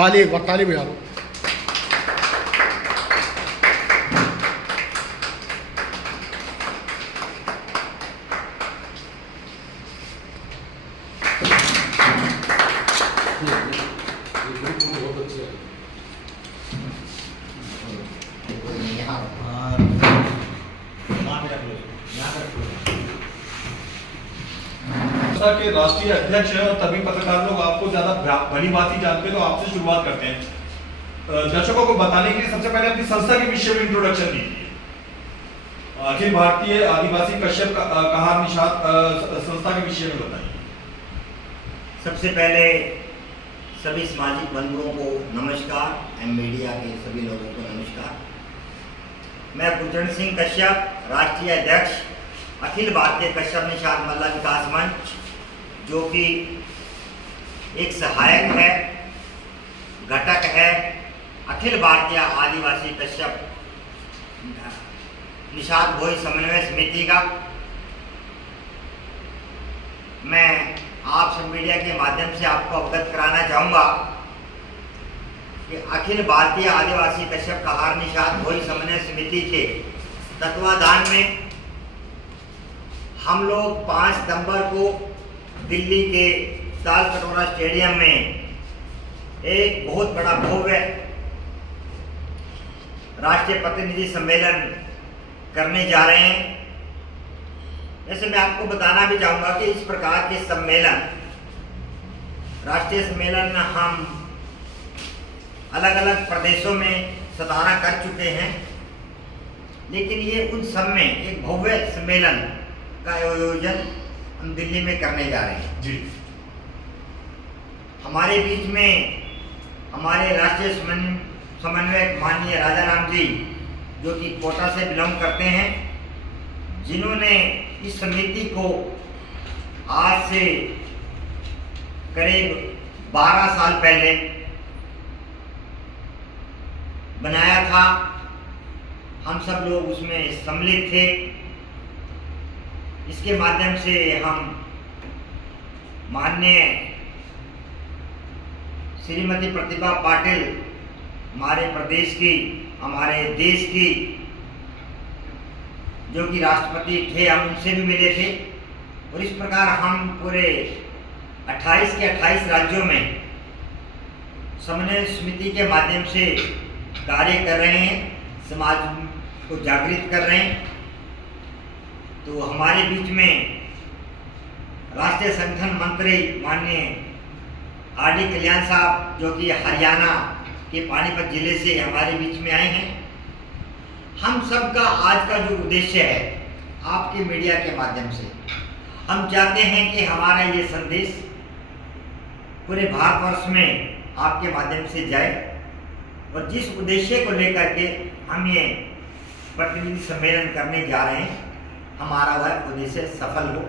ताली, एक बार ताली बजा दो। के राष्ट्रीय अध्यक्ष हैं और तभी पत्रकार लोग आपको ज्यादा भली बात ही जानते हैं, तो आपसे शुरुआत करते हैं। दर्शकों को बताने के लिए सबसे पहले अपनी संस्था के विषय में इंट्रोडक्शन दीजिए। अखिल भारतीय आदिवासी कश्यप कहार निषाद संस्था के विषय में बताइए। सबसे पहले सभी सामाजिक बंधुओं को नमस्कार एवं मीडिया के सभी लोगों को नमस्कार। मैं गुरचरण सिंह कश्यप, राष्ट्रीय अध्यक्ष अखिल भारतीय कश्यप निषाद महिला विकास मंच, जो कि एक सहायक है, घटक है अखिल भारतीय आदिवासी कश्यप निषाद भोई समन्वय समिति का। मैं आप सब मीडिया के माध्यम से आपको अवगत कराना चाहूँगा कि अखिल भारतीय आदिवासी कश्यप कहार निषाद भोई समन्वय समिति के तत्वाधान में हम लोग 5 सितंबर को दिल्ली के ताल कटोरा स्टेडियम में एक बहुत बड़ा भव्य राष्ट्रीय प्रतिनिधि सम्मेलन करने जा रहे हैं। ऐसे मैं आपको बताना भी चाहूँगा कि इस प्रकार के सम्मेलन, राष्ट्रीय सम्मेलन हम अलग अलग प्रदेशों में 17 कर चुके हैं, लेकिन ये उन सब में एक भव्य सम्मेलन का आयोजन हम दिल्ली में करने जा रहे हैं। जी, हमारे बीच में हमारे राष्ट्रीय समन्वयक माननीय राजा राम जी, जो कि कोटा से बिलोंग करते हैं, जिन्होंने इस समिति को आज से करीब 12 साल पहले बनाया था। हम सब लोग उसमें सम्मिलित थे। इसके माध्यम से हम माननीय श्रीमती प्रतिभा पाटिल, हमारे प्रदेश की, हमारे देश की, जो कि राष्ट्रपति थे, हम उनसे भी मिले थे। और इस प्रकार हम पूरे 28 के 28 राज्यों में समन्वय समिति के माध्यम से कार्य कर रहे हैं, समाज को जागृत कर रहे हैं। तो हमारे बीच में राष्ट्रीय संगठन मंत्री माननीय आर.डी. कल्याण साहब, जो कि हरियाणा के पानीपत जिले से हमारे बीच में आए हैं। हम सब का आज का जो उद्देश्य है, आपके मीडिया के माध्यम से हम चाहते हैं कि हमारा ये संदेश पूरे भारतवर्ष में आपके माध्यम से जाए, और जिस उद्देश्य को लेकर के हम ये प्रतिनिधि सम्मेलन करने जा रहे हैं, हमारा वह उद्देश्य सफल हो,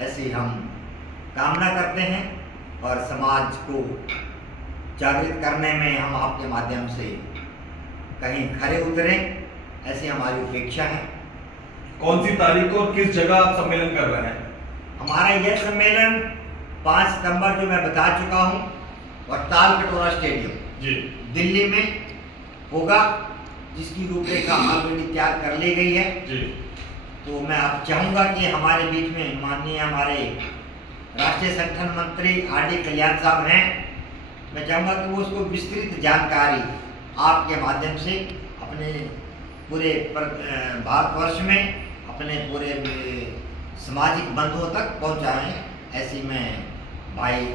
ऐसी हम कामना करते हैं। और समाज को जागृत करने में हम आपके माध्यम से कहीं खरे उतरें, ऐसी हमारी अपेक्षा है। कौन सी तारीख को और किस जगह आप सम्मेलन कर रहे हैं? हमारा यह सम्मेलन 5 सितंबर जो मैं बता चुका हूँ, और ताल कटोरा स्टेडियम जी दिल्ली में होगा, जिसकी रूपरेखा ऑलरेडी तैयार कर ली गई है। जी, तो मैं आप चाहूँगा कि हमारे बीच में माननीय हमारे राष्ट्रीय संगठन मंत्री आर.डी. कल्याण साहब हैं। मैं चाहूँगा कि वो उसको विस्तृत जानकारी आपके माध्यम से अपने पूरे भारतवर्ष में अपने पूरे सामाजिक बंधुओं तक पहुँचाएँ, ऐसी मैं भाई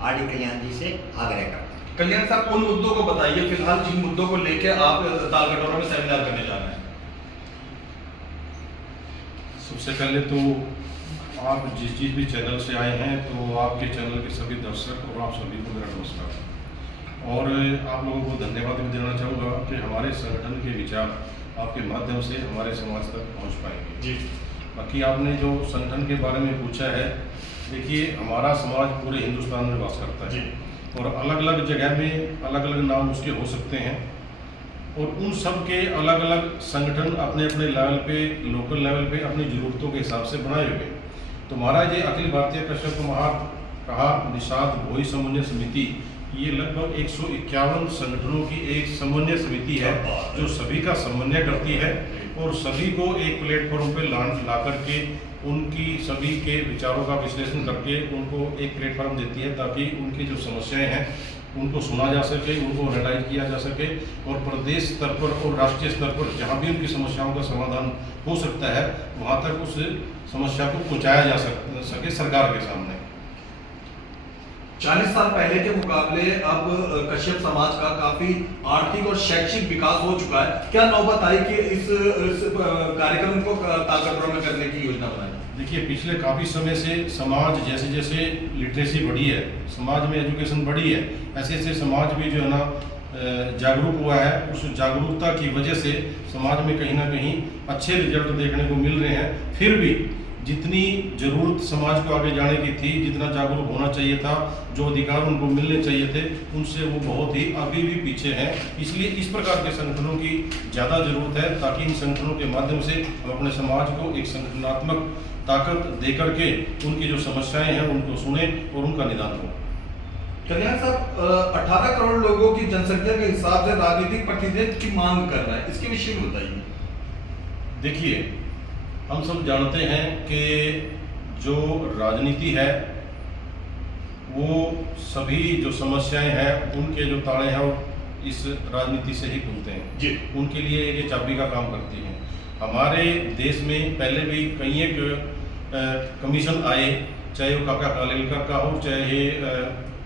आर.डी. कल्याण जी से आग्रह करता हूँ। कल्याण साहब, उन मुद्दों को बताइए फिलहाल जिन मुद्दों को लेकर आप ताल कटोरा में सेमिनार करने जा रहे हैं। सबसे पहले तो आप जिस भी चैनल से आए हैं, तो आपके चैनल के सभी दर्शक और आप सभी को मेरा नमस्कार। और आप लोगों को धन्यवाद भी देना चाहूँगा कि हमारे संगठन के विचार आपके माध्यम से हमारे समाज तक पहुँच पाएंगे। जी, बाकी आपने जो संगठन के बारे में पूछा है, देखिए हमारा समाज पूरे हिंदुस्तान में वास करता है जी, और अलग अलग जगह में अलग अलग नाम उसके हो सकते हैं, और उन सब के अलग अलग संगठन अपने अपने लेवल पे, लोकल लेवल पे अपनी ज़रूरतों के हिसाब से बनाए हुए। तो महाराज ये अखिल भारतीय कश्यप कहार निषाद भोई समन्वय समिति ये लगभग 151 संगठनों की एक समन्वय समिति है जो सभी का समन्वय करती है और सभी को एक प्लेटफॉर्म पे ला करके उनकी सभी के विचारों का विश्लेषण करके उनको एक प्लेटफॉर्म देती है ताकि उनकी जो समस्याएं हैं उनको सुना जा सके, उनको रेलाइज किया जा सके और प्रदेश स्तर पर और राष्ट्रीय स्तर पर जहाँ भी उनकी समस्याओं का समाधान हो सकता है वहाँ तक उस समस्या को पहुँचाया जा सके सरकार के सामने। 40 साल पहले के मुकाबले अब कश्यप समाज का काफी आर्थिक और शैक्षिक विकास हो चुका है। क्या नौबत आई कि इस कार्यक्रम को ताकतवर में करने की योजना बनाई? देखिए, पिछले काफ़ी समय से समाज जैसे जैसे लिटरेसी बढ़ी है, समाज में एजुकेशन बढ़ी है, ऐसे ऐसे समाज भी जो है ना जागरूक हुआ है। उस जागरूकता की वजह से समाज में कहीं ना कहीं अच्छे रिजल्ट देखने को मिल रहे हैं। फिर भी जितनी जरूरत समाज को आगे जाने की थी, जितना जागरूक होना चाहिए था, जो अधिकार उनको मिलने चाहिए थे, उनसे वो बहुत ही अभी भी पीछे हैं। इसलिए इस प्रकार के संगठनों की ज़्यादा जरूरत है ताकि इन संगठनों के माध्यम से हम अपने समाज को एक संगठनात्मक ताकत दे करके उनकी जो समस्याएं हैं उनको सुने और उनका निदान हो। कल्याण साहब, 18 करोड़ लोगों की जनसंख्या के हिसाब से राजनीतिक प्रतिनिधित्व की मांग कर रहा है, इसके विषय में बताइए। देखिए, हम सब जानते हैं कि जो राजनीति है वो सभी जो समस्याएं हैं उनके जो ताले हैं वो इस राजनीति से ही खुलते हैं जी। उनके लिए ये चाबी का काम करती है। हमारे देश में पहले भी कई एक कमीशन आए, चाहे वो काका कालेलकर का हो, चाहे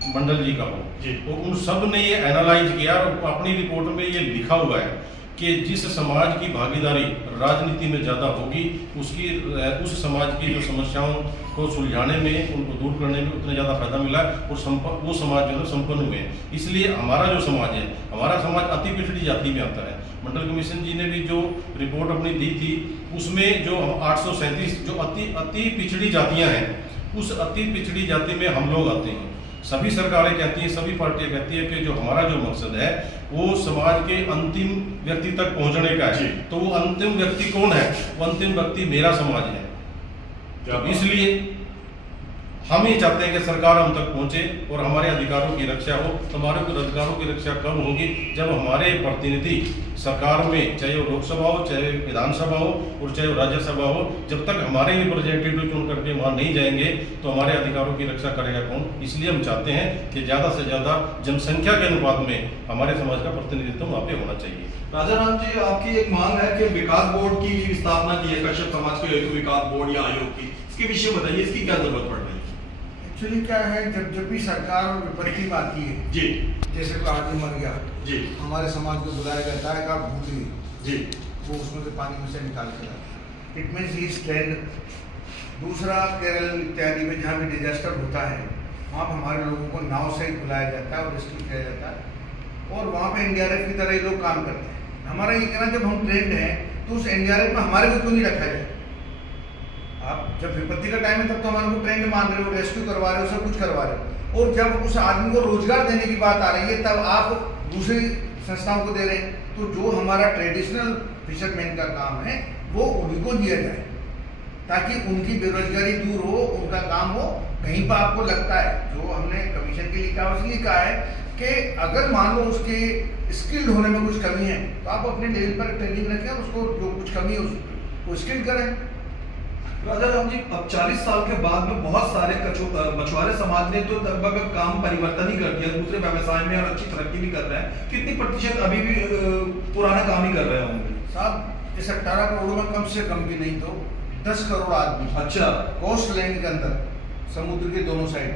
मंडल जी का हो, तो उन सब ने ये एनालाइज किया और अपनी रिपोर्ट में ये लिखा हुआ है कि जिस समाज की भागीदारी राजनीति में ज़्यादा होगी उस समाज की जो समस्याओं को सुलझाने में, उनको दूर करने में उतना ज़्यादा फायदा मिला और वो समाज जो है संपन्न हुए हैं। इसलिए हमारा जो समाज है, हमारा समाज अति पिछड़ी जाति में आता है। मंडल कमीशन जी ने भी जो रिपोर्ट अपनी दी थी उसमें जो 837 जो अति पिछड़ी जातियाँ हैं, उस अति पिछड़ी जाति में हम लोग आते हैं। सभी सरकारें कहती हैं, सभी पार्टियां कहती है कि जो हमारा जो मकसद है वो समाज के अंतिम व्यक्ति तक पहुंचने का है। तो वो अंतिम व्यक्ति कौन है? वो अंतिम व्यक्ति मेरा समाज है। तो इसलिए हम ये चाहते हैं कि सरकार हम तक पहुंचे और हमारे अधिकारों की रक्षा हो। तो हमारे अधिकारों की रक्षा कब होगी? जब हमारे प्रतिनिधि सरकार में, चाहे वो लोकसभा हो, चाहे विधानसभा हो और चाहे वो राज्यसभा हो, जब तक हमारे रिप्रेजेंटेटिव चुन करके वहाँ नहीं जाएंगे तो हमारे अधिकारों की रक्षा करेगा कौन? इसलिए हम चाहते हैं कि ज़्यादा से ज़्यादा जनसंख्या के अनुपात में हमारे समाज का प्रतिनिधित्व वहाँ पे होना चाहिए। राजाराम जी, आपकी एक मांग है कि विकास बोर्ड की स्थापना की है, कश्यप समाज के हेतु विकास बोर्ड या आयोग की, इसके विषय बताइए, इसकी क्या जरूरत पड़ रही है? एक्चुअली क्या है, जब भी सरकार विपत्ति में आती है जी, जैसे कोई आदमी मर गया जी, हमारे समाज को बुलाया जाता है कि आप ढूंढिए जी, वो उसमें से पानी में से निकाल के लाता है। It means he stand. दूसरा, केरल इत्यादि में जहाँ भी डिजास्टर होता है वहाँ पर हमारे लोगों को नाव से ही बुलाया जाता है और रेस्क्यू किया जाता है और वहाँ पे एनडीआरएफ की तरह ये लोग काम करते हैं। हमारा ये कहना, जब हम ट्रेंड हैं तो उस एनडीआरएफ में हमारे को क्यों नहीं रखा जाए? आप जब विपत्ति का टाइम है तब तो हमारे को ट्रेंड मान रहे हो, रेस्क्यू करवा रहे हो, सब कुछ करवा रहे हो, और जब उस आदमी को रोजगार देने की बात आ रही है तब आप दूसरी संस्थाओं को दे रहे हैं। तो जो हमारा ट्रेडिशनल फिशरमैन का काम है वो उन्हीं को दिया जाए ताकि उनकी बेरोजगारी दूर हो, उनका काम हो। कहीं पर आपको लगता है, जो हमने कमीशन के लिए कहा इसलिए कहा है कि अगर मान लो उसके स्किल्ड होने में कुछ कमी है तो आप अपने लेवल पर ट्रेनिंग रखें, उसको जो कुछ कमी है उसको स्किल्ड करें। राजाराम जी, अब 40 साल के बाद में बहुत सारे मछुआरे समाज ने तो लगभग काम परिवर्तन ही कर दिया, दूसरे व्यवसाय में और अच्छी तरक्की भी कर रहे हैं। कितनी प्रतिशत अभी भी पुराना काम ही कर रहे होंगे? साहब, इस 18 करोड़ में कम से कम भी नहीं तो 10 करोड़ आदमी, अच्छा, कोस्ट लैंड के अंदर, समुद्र के दोनों साइड,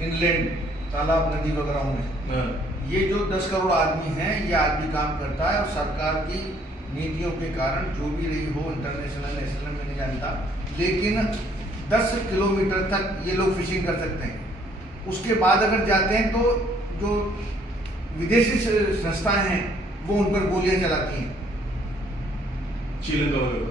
इनलैंड, तालाब, नदी वगैरह में ये जो 10 करोड़ आदमी हैं, ये आदमी काम करता है। और सरकार की नीतियों के कारण जो भी रही हो, इंटरनेशनल नेशनल में नहीं जानता, लेकिन 10 किलोमीटर तक ये लोग फिशिंग कर सकते हैं। उसके बाद अगर जाते हैं तो जो विदेशी संस्थाएं हैं वो उन पर गोलियां चलाती हैं, श्रीलंका वगैरह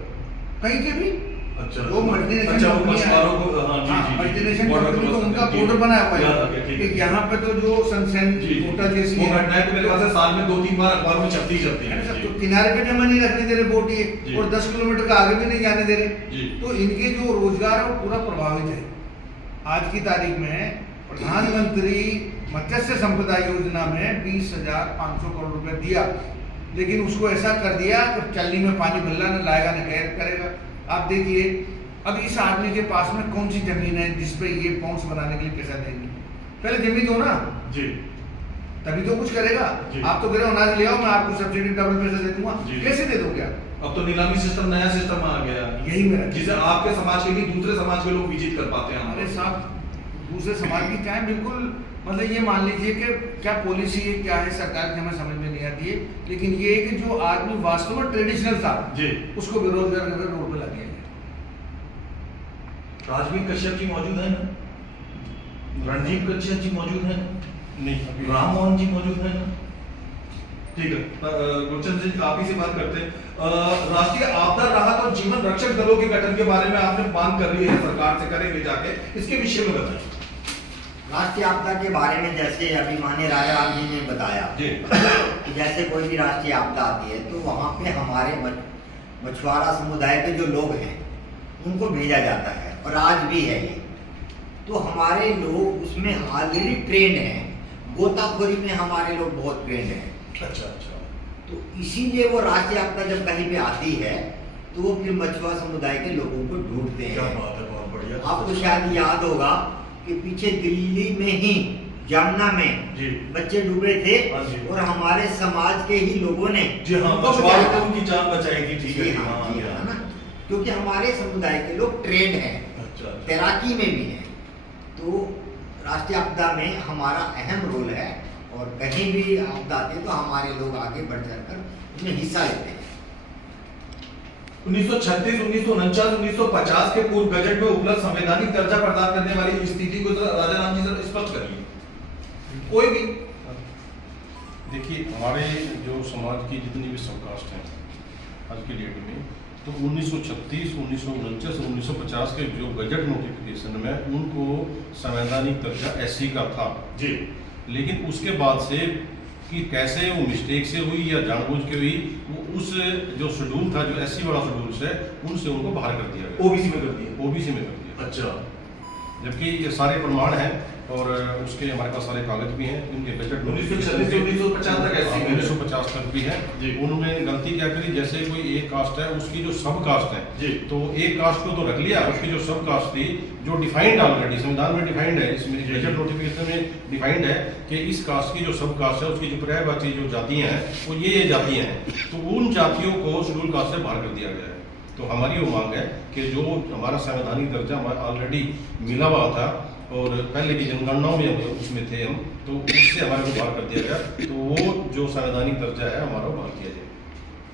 कहीं के भी। अच्छा, वो मल्टीनेशनल अच्छा, वो कंपनियां मछुआरों को, हाँ जी, जी, मल्टीनेशनल border कंपनी को cross उनका करते हैं, बॉर्डर जी, बनाया हुआ याद आ गया, है ठीक कि है। यहाँ पे तो जो सनसेन जी, होटल जैसी वो है, घटनाएं तो मेरे ख्याल से साल में 2-3 बार अखबार में छपती ही छपती हैं। तो किनारे पे जमा नहीं रखने दे रहे बोट ये, जी। और 10 किलोमीटर का आगे भी नहीं जाने दे रहे। जी। तो इनके जो रोजगार है वो पूरा प्रभावित है। आज की तारीख में प्रधानमंत्री मत्स्य संपदा योजना में 20,500 करोड़ रुपए दिया, लेकिन उसको ऐसा कर दिया कि चलनी में पानी भल्ला न लाएगा न गैर करेगा। आप देखिए अब इस आदमी के पास में कौन सी जमीन है जिसपे ये पॉन्ड्स बनाने के लिए पैसा देंगे? पहले जमीन दो ना जी, तभी तो कुछ करेगा। जी। आप तो कह रहे हो अनाज ले आओ, मैं आपको सब्सिडी डबल पैसा दे दूंगा, जी। कैसे दे दोगे आप? अब तो नीलामी सिस्टम, नया सिस्टम आ गया, यही मेरा जिसे आपके समाज के लिए दूसरे समाज के लोग विजिट कर पाते हैं। हमारे साथ दूसरे समाज की क्या है, बिल्कुल मतलब ये मान लीजिए कि क्या पॉलिसी है, क्या है सरकार की, हमें समझ में नहीं आती है। लेकिन ये है कि जो आदमी वास्तव में ट्रेडिशनल था जी, उसको बेरोजगार नगर रोड पे लग गया। राजवीर कश्यप जी मौजूद है ना, रणजीत कश्यप जी मौजूद है ना, नहीं अभी राम मोहन जी मौजूद है ना। ठीक है, गुरचंद जी आप ही से बात करते हैं। राष्ट्रीय आपदा राहत और जीवन रक्षक दलों के गठन के बारे में आपने मांग कर रही है, सरकार से करेंगे जाके, इसके विषय में बताइए। राष्ट्रीय आपदा के बारे में जैसे अभी माननीय राजा राम जी ने बताया जी, कि जैसे कोई भी राष्ट्रीय आपदा आती है तो वहाँ पे हमारे मछुआरा समुदाय के जो लोग हैं उनको भेजा जाता है, और आज भी है ये। तो हमारे लोग उसमें ऑलरेडी ट्रेंड हैं, गोताखोरी में हमारे लोग बहुत ट्रेंड हैं। अच्छा अच्छा, तो इसीलिए वो राष्ट्रीय आपदा जब कहीं पे आती है तो वो फिर मछुआरा समुदाय के लोगों को ढूंढते क्या हैं। बात है, बहुत बढ़िया। आपको शायद याद होगा कि पीछे दिल्ली में ही जमुना में जी बच्चे डूबे थे, हाँ जी। और हमारे समाज के ही लोगों ने जी हाँ, उनको मछुआरों बचाया। ने उनकी जान बचाई थी। ठीक है, जी हाँ, जी हाँ ना, क्योंकि हमारे समुदाय के लोग ट्रेंड हैं, अच्छा, तैराकी में भी हैं। तो राष्ट्रीय आपदा में हमारा अहम रोल है, और कहीं भी आपदा आती है तो हमारे लोग आगे बढ़ चढ़कर उसमें हिस्सा लेते हैं। 1936, 1949, 1950 के पूर्व बजट में उपलब्ध संवैधानिक दर्जा प्रदान करने वाली स्थिति को राजा राम जी सर स्पष्ट करिए। कोई भी देखिए, हमारे जो समाज की जितनी भी सबकास्ट हैं आज की डेट में, तो 1936, 1949 और 1950 के जो गजट नोटिफिकेशन में उनको संवैधानिक दर्जा एससी का था जी, लेकिन उसके बाद से कि कैसे वो मिस्टेक से हुई या जानबूझ के हुई, वो उस जो शेड्यूल था, जो एससी वाला शेड्यूल है, उनसे उनको बाहर कर दिया गया, ओबीसी में कर दिया। ओबीसी में कर दिया। अच्छा, जबकि ये सारे प्रमाण हैं और उसके हमारे पास सारे कागज भी हैं, इनके बजट 1940 से 1950 तक ऐसे ही है। 1950 तक भी है। जी। उन्होंने गलती क्या करी, जैसे कोई एक कास्ट है, उसकी जो सब कास्ट है, जी। तो एक कास्ट को तो रख लिया, उसकी जो सब कास्ट थी, जो डिफाइंड ऑलरेडी संविधान में डिफाइंड है, इसमें जी। बजट नोटिफिकेशन में डिफाइंड है कि इस कास्ट की जो सब कास्ट है, उसकी जो पर्यायवाची जो जातियां हैं, वो ये जातियां हैं, तो उन जातियों को शेड्यूल कास्ट से बाहर कर दिया गया है। तो हमारी वो मांग है कि जो हमारा संवैधानिक दर्जा हमारा ऑलरेडी मिला हुआ था और पहले की जनगणनाओं में उसमें थे हम, तो उससे हमारे को बाहर कर दिया गया, तो वो जो संवैधानिक दर्जा है हमारा वो बाहर किया जाए।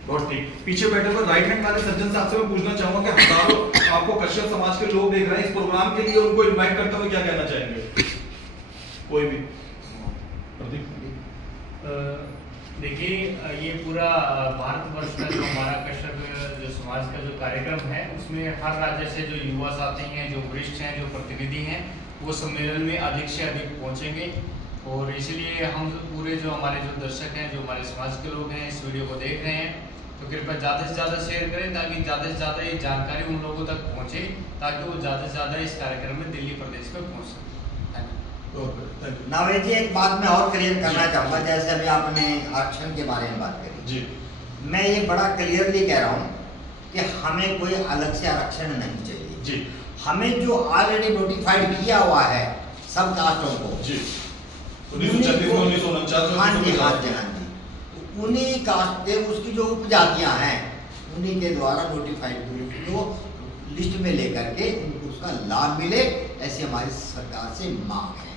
बहुत ठीक। पीछे बैठे हुए राइट हैंड वाले सज्जन साहब से मैं पूछना चाहूंगा कि हजारों आपको कश्यप समाज के लोग देख रहे हैं इस प्रोग्राम के लिए, उनको इनवाइट करते हुए क्या कहना चाहेंगे? कोई भी प्रदीप। देखिए, ये पूरा भारतवर्ष का जो हमारा कश्यप जो समाज का जो कार्यक्रम है, उसमें हर राज्य से जो युवा साथी हैं, जो वरिष्ठ हैं, जो प्रतिनिधि हैं, वो सम्मेलन में अधिक से अधिक पहुंचेंगे। और इसलिए हम पूरे जो हमारे जो दर्शक हैं, जो हमारे समाज के लोग हैं, इस वीडियो को देख रहे हैं, तो कृपया ज़्यादा से ज़्यादा शेयर करें ताकि ज़्यादा से ज़्यादा ये जानकारी उन लोगों तक पहुँचे, ताकि वो ज़्यादा से ज़्यादा इस कार्यक्रम में दिल्ली प्रदेश में पहुँच सकें। नावेद जी, एक बात मैं और क्लियर करना चाहूँगा, जैसे अभी आपने आरक्षण के बारे में बात करी जी, मैं ये बड़ा क्लियरली कह रहा हूँ कि हमें कोई अलग से आरक्षण नहीं चाहिए जी, हमें जो ऑलरेडी नोटिफाइड किया हुआ है सब कास्टों को जी, 1936 में 1949 हाँ जी, हाँ में जी, हाँ जी, तो उन्हीं कास्ट के उसकी जो उपजातियां हैं उन्हीं के द्वारा नोटिफाइड को लिस्ट में लेकर के उनको उसका लाभ मिले, ऐसी हमारी सरकार से मांग है।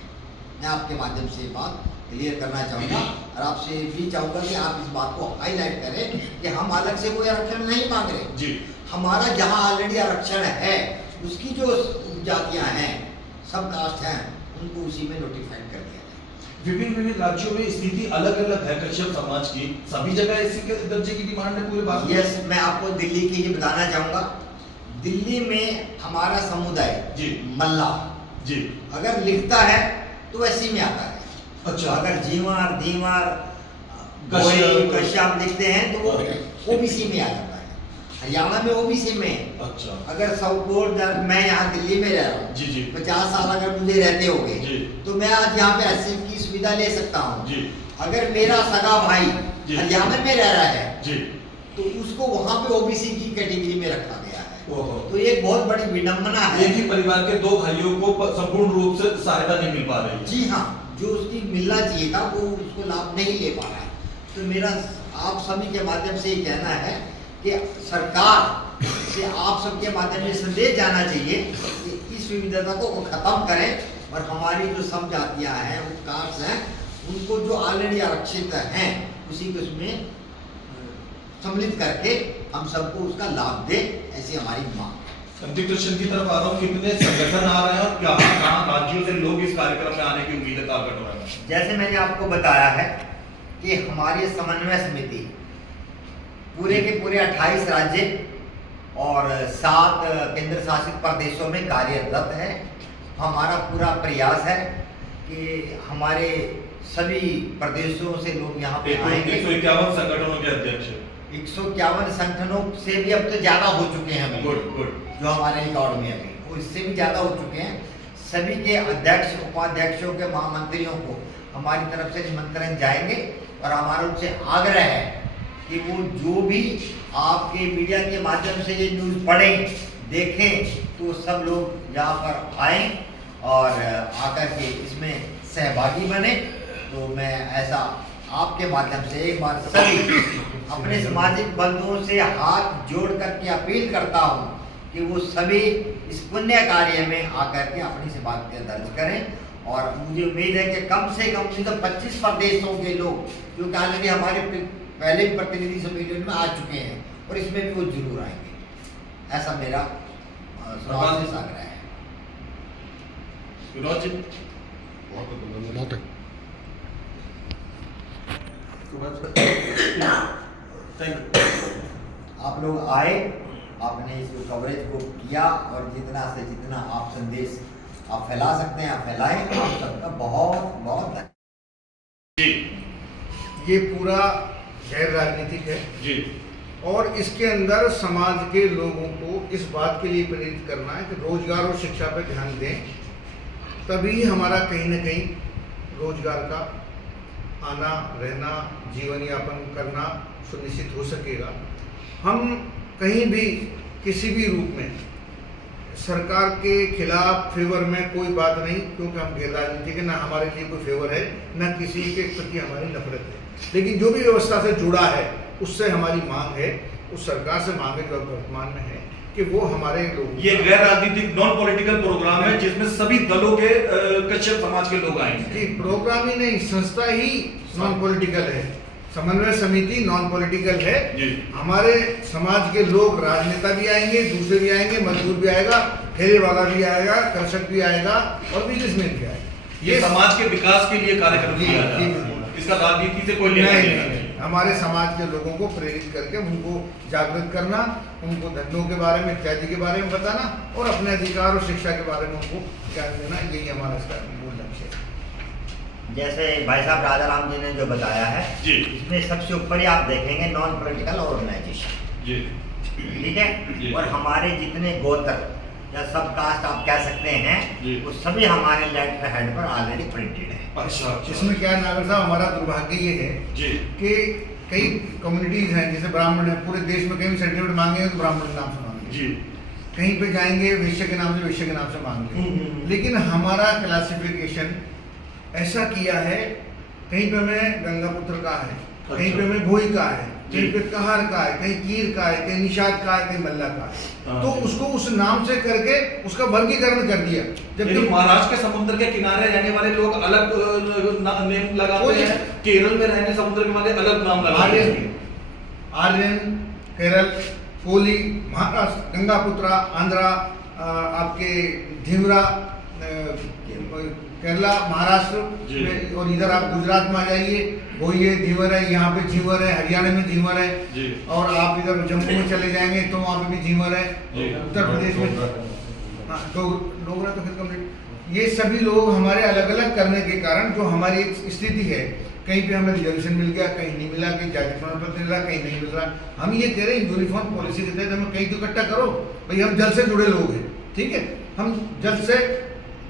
मैं आपके माध्यम से ये बात क्लियर करना चाहूँगा और आपसे भी चाहूँगा कि आप इस बात को हाईलाइट करें कि हम अलग से कोई आरक्षण नहीं मांग रहे जी, हमारा जहाँ ऑलरेडी आरक्षण है उसकी जो जातियाँ हैं, सब कास्ट हैं, उनको उसी में नोटिफाइड कर दिया जाए। विभिन्न राज्यों में स्थिति अलग अलग है कश्यप समाज की, सभी जगह इसी के दर्जे की डिमांड है पूरे भारत में। यस, मैं आपको दिल्ली की ही बताना चाहूँगा। दिल्ली में हमारा समुदाय जी, मल्ला जी, अगर लिखता है तो ऐसी में आता है। अच्छा, अगर जीवार दीवार कश्यप कश्यप लिखते हैं तो वो ओके। ओबीसी में आ जाता है। हरियाणा में ओबीसी में है। अच्छा अगर 100 वोट मैं यहाँ दिल्ली में रह रहा हूँ, जी जी 50 साल अगर मुझे रहते हो जी। गए तो मैं आज यहाँ पे एससी की सुविधा ले सकता हूँ। जी अगर मेरा सगा भाई जी। हरियाणा में रह रहा है जी तो उसको वहाँ पे ओबीसी की कैटेगरी में रखा गया है। ओहो। तो ये एक बहुत बड़ी विडंबना है। एक ही परिवार के दो भाइयों को संपूर्ण रूप से सहायता नहीं मिल पा रही है। जी हाँ, जो उसकी मिलना चाहिए था वो उसको लाभ नहीं ले पा रहा है। तो मेरा आप सभी के माध्यम से ये कहना है कि सरकार से आप सबके माध्यम से संदेश जाना चाहिए कि इस विविधता को खत्म करें और हमारी जो सब जातियाँ हैं, उत्कर्ष हैं, उनको जो ऑलरेडी आरक्षित हैं उसी को उसमें सम्मिलित करके हम सबको उसका लाभ दे, ऐसी हमारी मांग है। अंतिम क्वेश्चन की तरफ आ रहा हूँ, कितने संगठन आ रहे हैं और कहाँ राज्यों से लोग इस कार्यक्रम में आने की उम्मीद है ताकत हो रहा है? जैसे मैंने आपको बताया है कि हमारी समन्वय समिति पूरे के पूरे 28 राज्य और 7 केंद्र शासित प्रदेशों में कार्यरत है। हमारा पूरा प्रयास है कि हमारे सभी प्रदेशों से लोग यहाँ पे आएंगे। 151 संगठनों के अध्यक्ष 151 संगठनों से भी अब तो ज्यादा हो चुके हैं अभी, गुड गुड जो हमारे रिकॉर्ड में अभी वो इससे भी ज्यादा हो चुके हैं। सभी के अध्यक्ष उपाध्यक्षों के महामंत्रियों को हमारी तरफ से निमंत्रण जाएंगे और हमारा उनसे आग्रह है कि वो जो भी आपके मीडिया के माध्यम से ये न्यूज़ पढ़ें देखें तो सब लोग यहाँ पर आए और आकर के इसमें सहभागी बने। तो मैं ऐसा आपके माध्यम से एक बार सभी अपने सामाजिक बंधुओं से हाथ जोड़ करके अपील करता हूँ कि वो सभी इस पुण्य कार्य में आकर के अपनी सेवाएं दर्ज करें। और मुझे उम्मीद है कि कम से कम नहीं तो 25 प्रदेशों के लोग जो कि ऑलरेडी हमारे पहले प्रतिनिधि सम्मेलन में आ चुके हैं और इसमें भी वो जरूर आएंगे, ऐसा मेरा सुनाव से आग्रह है। विनोद जी आप लोग आए, आपने इस कवरेज को किया और जितना से जितना आप संदेश आप फैला सकते हैं आप फैलाएं। आप सबका बहुत बहुत धन्यवाद। जी ये पूरा गैर राजनीतिक है जी और इसके अंदर समाज के लोगों को इस बात के लिए प्रेरित करना है कि रोजगार और शिक्षा पर ध्यान दें, तभी हमारा कहीं न कहीं रोजगार का आना रहना जीवन यापन करना सुनिश्चित हो सकेगा। हम कहीं भी किसी भी रूप में सरकार के खिलाफ फेवर में कोई बात नहीं, क्योंकि हम गैर राजनीतिक है, ना हमारे लिए कोई फेवर है ना किसी के प्रति हमारी नफरत है। लेकिन जो भी व्यवस्था से जुड़ा है उससे हमारी मांग है, उस सरकार से मांग है जो वर्तमान में है कि वो हमारे लोग। ये गैर राजनीतिक नॉन पॉलिटिकल प्रोग्राम है जिसमें सभी दलों के कश्यप समाज के लोग आएंगे। जी, प्रोग्राम ही नहीं, संस्था ही नॉन पॉलिटिकल है, समन्वय समिति नॉन पॉलिटिकल है। हमारे समाज के लोग, राजनेता भी आएंगे, दूसरे भी आएंगे, मजदूर भी आएगा, ठेले वाला भी आएगा, कृषक भी आएगा और बिजनेसमैन भी आएगा। ये समाज के विकास के लिए कार्यक्रम किया जा रहा है, इसका राजनीति से कोई लेना देना नहीं। हमारे समाज के लोगों को प्रेरित करके उनको जागृत करना, उनको धंधों के बारे में इत्यादि के बारे में बताना और अपने अधिकार और शिक्षा के बारे में उनको ज्ञान देना, यही हमारा इसका मूल लक्ष्य है। जैसे भाई साहब राजा राम जी ने जो बताया है जी, इसमें सबसे ऊपर ही आप देखेंगे नॉन पॉलिटिकल ऑर्गेनाइजेशन, जी ठीक है। और हमारे जितने गोत्र या सब कास्ट आप कह सकते हैं वो सभी हमारे लेटर हेड पर ऑलरेडी प्रिंटेड है। अच्छा, इसमें क्या है नागर साहब, हमारा दुर्भाग्य ये है जी कि कई कम्युनिटीज हैं, जैसे ब्राह्मण है, पूरे देश में कहीं सर्टिफिकेट मांगेंगे तो ब्राह्मण के नाम से मांगेंगे जी, कहीं पे जाएंगे वैश्य के नाम से वैश्य के नाम से मांगेंगे। लेकिन हमारा क्लासिफिकेशन ऐसा किया है, कहीं पे हमें गंगापुत्र का है, कहीं पे हमें भोई का है, कहीं पे कहार का है, कहीं कीर का है, कहीं निषाद का है, कहीं मल्ला का है। तो उसको उस नाम से करके उसका वर्गीकरण कर दिया। जबकि महाराष्ट्र के समुद्र के किनारे रहने वाले लोग अलग नेम लगाते हैं, केरल में रहने समुद्र के वाले अलग नाम लगाते हैं। आर्यन, केरल, कोली, महाराष्ट्र, गंगापुत्रा, आंध्रा, आपके धीवरा, केरला, महाराष्ट्र में, और इधर आप गुजरात में आ जाइए, वो ये धीवर है, यहाँ पे झीवर है, हरियाणा में झीवर है, और आप इधर जम्मू में चले जाएंगे तो वहाँ पे भी झीवर है, उत्तर प्रदेश में हाँ डोगरा तो फिर कंप्लीट। ये सभी लोग हमारे अलग अलग करने के कारण जो हमारी एक स्थिति है, कहीं पे हमें रिजर्वेशन मिल गया, कहीं नहीं मिला, कहीं जाति प्रमाण पत्र मिल रहा, कहीं नहीं मिल रहा। हम ये कह रहे हैं यूनिफॉर्म पॉलिसी के तहत हमें कहीं तो इकट्ठा करो भाई, हम जल से जुड़े लोग हैं, ठीक है, हम जल से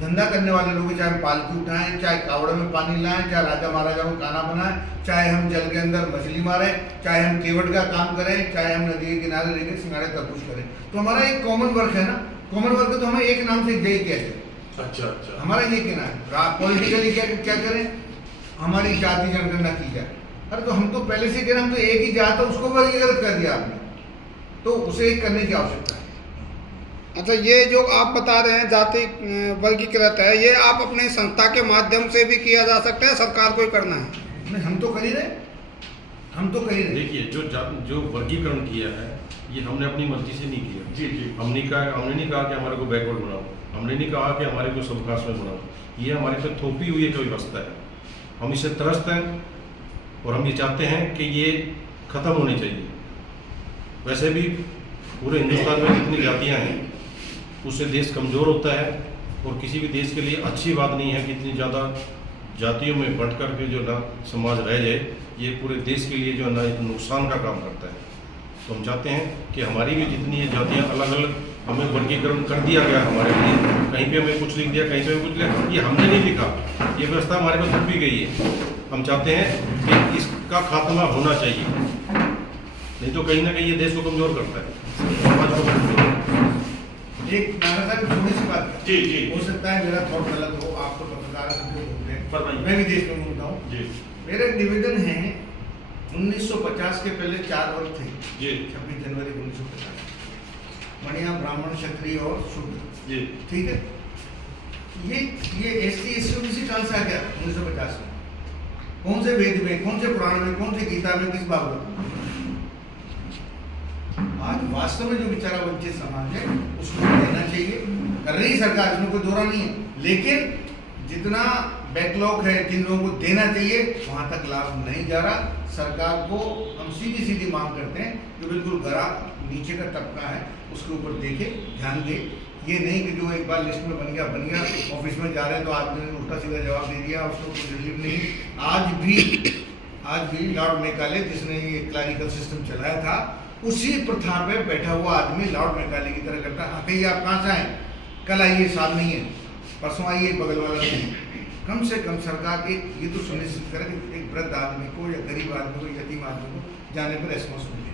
धंधा करने वाले लोग हैं, चाहे हम पालकी उठाएं, चाहे कावड़ में पानी लाएं, चाहे राजा महाराजा को खाना बनाएं, चाहे हम जल के अंदर मछली मारें, चाहे हम केवट का काम करें, चाहे हम नदी के किनारे रहकर सिंगाड़े का कुछ करें। तो हमारा एक कॉमन वर्क है ना, कॉमन वर्क है तो हमें एक नाम से जय किया जाए। अच्छा हमारा ये कहना है। पॉलिटिकली क्या करें, हमारी जाति जनगणना की जाए। अरे तो हम तो पहले से कह रहे, हम तो एक ही जात है, उसको वर्गीकृत कर दिया आपने, तो उसे एक करने की आवश्यकता है। अच्छा, ये जो आप बता रहे हैं जाति वर्गीकृत है, ये आप अपने संस्था के माध्यम से भी किया जा सकता है, सरकार को ही करना है? नहीं, हम तो कर ही रहे, हम तो कर ही रहे। देखिए, जो वर्गीकरण किया है ये हमने अपनी मर्जी से नहीं किया। जी। हमने नहीं कहा कि हमारे को बैकवर्ड बनाओ, हमने नहीं कहा कि हमारे को सब कास्ट में बनाओ। ये हमारे पे थोपी हुई एक व्यवस्था है, हम इससे त्रस्त हैं और हम ये चाहते हैं कि ये खत्म होनी चाहिए। वैसे भी पूरे हिंदुस्तान में जितनी जातियाँ हैं उससे देश कमज़ोर होता है, और किसी भी देश के लिए अच्छी बात नहीं है कि इतनी ज़्यादा जातियों में बंट कर के जो ना समाज रह जाए। ये पूरे देश के लिए जो है ना एक नुकसान का काम करता है। तो हम चाहते हैं कि हमारी भी जितनी जातियाँ अलग अलग हमें वर्गीकरण कर दिया गया हमारे लिए, कहीं पे हमें कुछ लिख दिया, कहीं पे कुछ लिखा, ये हमने नहीं लिखा, ये व्यवस्था हमारे पास थोपी गई है। हम चाहते हैं कि इसका खात्मा होना चाहिए, नहीं तो कहीं ना कहीं ये देश को कमज़ोर करता है, समाज को कमज़ोर करता है। एक नाना साहब थोड़ी सी बात जी। हो सकता है मेरा थॉट गलत हो, आपको पत्रकार समझे घूमते फरमाइए। हैं, मैं भी देश में घूमता हूँ जी। मेरा निवेदन है, 1950 के पहले 4 वर्ग थे जी। 26 जनवरी 1950, मणिया, ब्राह्मण, क्षत्रिय और शूद्र, जी। ठीक है। ये SC SC OBC कहाँ से आ गया 1950 में? कौन से वेद में, कौन से पुराण में, कौन से गीता में, किस भागवत में? आज वास्तव में जो बेचारा वंचित समाज है उसको देना चाहिए, कर रही सरकार, इसमें कोई दोहरा नहीं है, लेकिन जितना बैकलॉग है, जिन लोगों को देना चाहिए वहां तक लाभ नहीं जा रहा। सरकार को हम सीधी मांग करते हैं, जो बिल्कुल गरा नीचे का तबका है उसके ऊपर देखे, ध्यान दे। ये नहीं कि जो एक बार लिस्ट में बन गया, ऑफिस में जा रहे हैं तो आदमी ने उल्टा सीधा जवाब दे दिया, उसको कोई रिलीफ नहीं। आज भी लॉर्ड मैकाले, जिसने ये क्लैरिकल सिस्टम चलाया था, उसी प्रथा पे बैठा हुआ आदमी लॉर्ड मैकाले की तरह करता है। हाँ, कहिए आप कहाँ से आए, कल आइए, साल नहीं है, परसों आइए, बगल वाला नहीं। कम से कम सरकार एक ये तो सुनिश्चित करे कि एक वृद्ध आदमी को या गरीब आदमी को, यतीम आदमी को जाने पर रेस्पॉन्स मिले।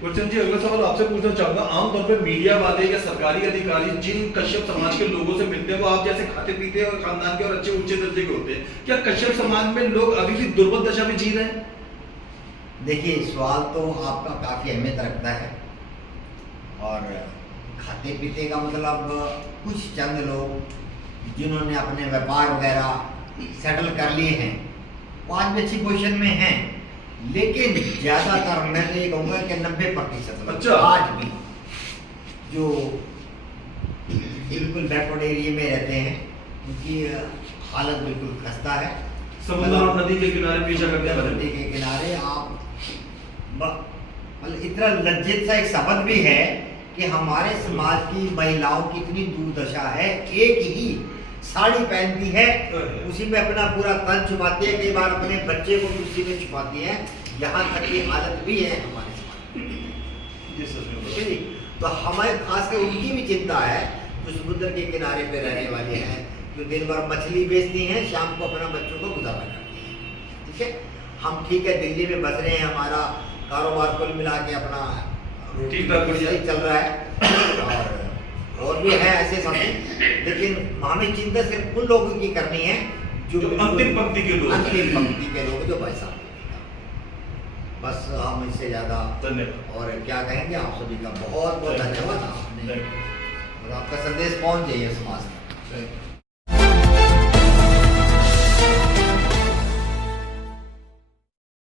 गुरचंद जी, अगला सवाल आपसे पूछना चाहूंगा, आमतौर पे मीडिया वाले या सरकारी अधिकारी जिन कश्यप समाज के लोगों से मिलते हैं वो आप जैसे खाते पीते और खानदान के और अच्छे ऊंचे दर्जे के होते हैं। क्या कश्यप समाज में लोग अभी भी दुर्बल दशा में जी रहे हैं? देखिए, सवाल तो आपका काफ़ी अहमियत रखता है, और खाते पीते का मतलब कुछ चंद लोग जिन्होंने अपने व्यापार वगैरह सेटल कर लिए हैं वो आज भी अच्छी पोजीशन में हैं, लेकिन ज़्यादातर मैं तो ये कहूँगा कि 90% अच्छा। आज भी जो बिल्कुल बैकवर्ड एरिया में रहते हैं उनकी हालत बिल्कुल खस्ता है। समुद्र और नदी के किनारे पेशा करते हैं। नदी के किनारे आप मतलब इतना लज्जित सा एक शब्द भी है कि हमारे समाज की महिलाओं की इतनी दुर्दशा है, एक ही साड़ी पहनती है, उसी में अपना पूरा तन छुपाती है, कई बार अपने बच्चे को भी उसी में छुपाती है, यहाँ तक की हालत भी है हमारे समाज में। तो हमें खास कर उनकी भी चिंता है जो समुद्र के किनारे पे रहने वाले हैं, जो दिन भर मछली बेचती हैं, शाम को अपना बच्चों को गुजारा करती हैं। ठीक है, हम ठीक है दिल्ली में बस रहे हैं, हमारा कारोबार कुल मिला के अपना ठीक ठाक सही चल रहा है, और भी है ऐसे समय, लेकिन हमें चिंता सिर्फ उन लोगों की करनी है जो अंतिम पंक्ति के लोग, अंतिम पंक्ति के लोग जो पैसा, बस हम इससे ज़्यादा धन्यवाद। और क्या कहेंगे, आप सभी का बहुत बहुत धन्यवाद। आपने और आपका संदेश पहुंच जाइए समाज में।